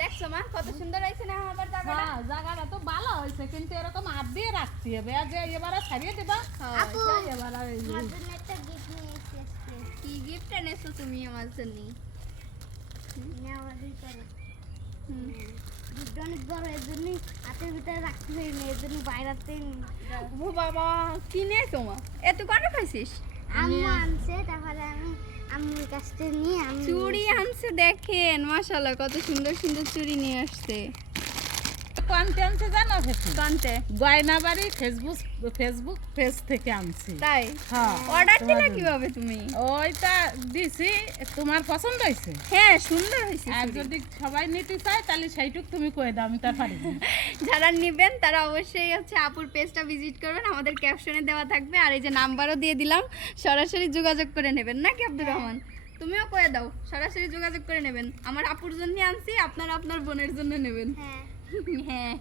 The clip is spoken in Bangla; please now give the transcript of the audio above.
দেখছো মা কত সুন্দর হয়েছে না আমার জায়গাটা? হ্যাঁ জায়গাটা তো ভালো হয়েছে, কিন্তু এরকম হাত দিয়ে রাখতে হবে। আর যে এবারে ছাড়িয়ে দিবা আপু এবার আমার জন্য একটা গিফট নিয়ে এসেছি। কি গিফট এনেছো তুমি আমার জন্য? নেওয়ারই করে গিফট অনেক বড়, এর জন্যই হাতের ভিতরে রাখতে পারিনি, এর জন্য বাইরেতে ও বাবা কি নিয়েছো মা? এত কটা খাইছিস? আম্মু আনছে, তারপরে আমি আম্মুর কাছ থেকে নিয়ে আমি চুড়ি আনছে দেখেন, মাশাআল্লাহ কত সুন্দর সুন্দর চুড়ি নিয়ে আসছে। কোনটা আনছে জানো? কানতে গয়না বাড়ি ফেসবুক পেজ থেকে আনছি। তাই হ্যাঁ অর্ডার দিলা তোমার জন্য। কিভাবে তুমি? ওইটা দিছি, তোমার পছন্দ হয়েছে? হ্যাঁ সুন্দর হয়েছে আর চুড়ি। যদি সবাই নিতে চায় তাহলে সেইটুক তুমি কয়ে দাও, আমি তার পারি না। যারা নেবেন তারা অবশ্যই হচ্ছে আপুর পেজটা ভিজিট করবেন, আমাদের ক্যাপশনে দেওয়া থাকবে। আর এই যে নাম্বারও দিয়ে দিলাম, সরাসরি যোগাযোগ করে নেবেন নাকি আব্দুর রহমান? তুমিও কয়ে দাও, সরাসরি যোগাযোগ করে নেবেন। আমার আপুর জন্য আনছি, আপনারা আপনার বোনের জন্য নেবেন। হ্যাঁ হ্যাঁ